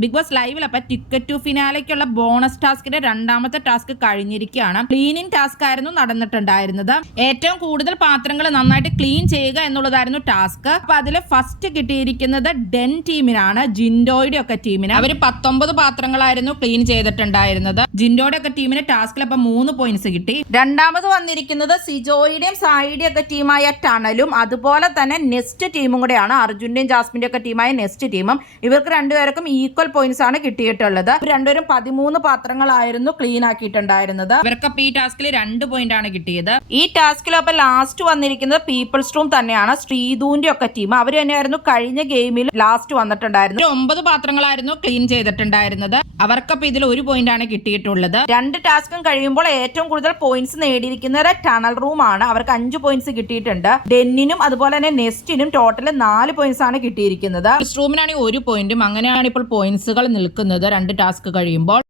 Big boss ലൈവിൽ അപ്പൊ ticket to ഫിനാലയ്ക്കുള്ള bonus ടാസ്കിന്റെ രണ്ടാമത്തെ ടാസ്ക് കഴിഞ്ഞിരിക്കുകയാണ്. ക്ലീനിങ് ടാസ്ക് ആയിരുന്നു നടന്നിട്ടുണ്ടായിരുന്നത്. ഏറ്റവും കൂടുതൽ പാത്രങ്ങൾ നന്നായിട്ട് ക്ലീൻ ചെയ്യുക എന്നുള്ളതായിരുന്നു ടാസ്ക്. അപ്പൊ അതിൽ ഫസ്റ്റ് കിട്ടിയിരിക്കുന്നത് ഡെൻ ടീമിനാണ്, ജിൻഡോയുടെ ഒക്കെ ടീമിന്. അവർ 19 പാത്രങ്ങളായിരുന്നു ക്ലീൻ ചെയ്തിട്ടുണ്ടായിരുന്നത്. ജിൻഡോയുടെ ഒക്കെ ടീമിന് ടാസ്കിൽ അപ്പൊ 3 പോയിന്റ്സ് കിട്ടി. രണ്ടാമത് വന്നിരിക്കുന്നത് സിജോയുടെയും സായിയുടെയും ഒക്കെ ടീമായ ടണലും അതുപോലെ തന്നെ നെക്സ്റ്റ് ടീമും കൂടെയാണ്. അർജുന്റെയും ജാസ്മിന്റെ ഒക്കെ ടീമായ നെക്സ്റ്റ് ടീമും. ഇവർക്ക് രണ്ടുപേർക്കും ഈക്വൽ പോയിന്റ്സ് ആണ് കിട്ടിയിട്ടുള്ളത്. രണ്ടുപേരും 13 പാത്രങ്ങളായിരുന്നു ക്ലീൻ ആക്കിയിട്ടുണ്ടായിരുന്നത്. ഇവർക്കപ്പോൾ ഈ ടാസ്കിൽ 2 പോയിന്റ് ആണ് കിട്ടിയത്. ഈ ടാസ്കിൽ അപ്പൊ ലാസ്റ്റ് വന്നിരിക്കുന്നത് പീപ്പിൾസ് റൂം തന്നെയാണ്, ശ്രീധുവിന്റെ ഒക്കെ ടീം. അവർ തന്നെയായിരുന്നു കഴിഞ്ഞ ഗെയിമിൽ ലാസ്റ്റ് വന്നിട്ടുണ്ടായിരുന്നത്. 9 പാത്രങ്ങളായിരുന്നു ക്ലീൻ ചെയ്തിട്ടുണ്ടായിരുന്നത്. അവർക്കപ്പോൾ ഇതിൽ 1 പോയിന്റ് ആണ് കിട്ടിയിട്ടുള്ളത്. 2 ടാസ്കും കഴിയുമ്പോൾ ഏറ്റവും കൂടുതൽ പോയിന്റ്സ് നേടിയിരിക്കുന്നത് ടണൽ റൂം ആണ്. അവർക്ക് 5 പോയിന്റ്സ് കിട്ടിയിട്ടുണ്ട്. ഡെന്നിനും അതുപോലെ തന്നെ നെസ്റ്റിനും ടോട്ടൽ 4 പോയിന്റ്സ് ആണ് കിട്ടിയിരിക്കുന്നത്. റൂമിനാണെങ്കിൽ 1 പോയിന്റും. അങ്ങനെയാണ് ഇപ്പോൾ പോയിന്റ്സുകൾ നിൽക്കുന്നത് 2 ടാസ്ക് കഴിയുമ്പോൾ.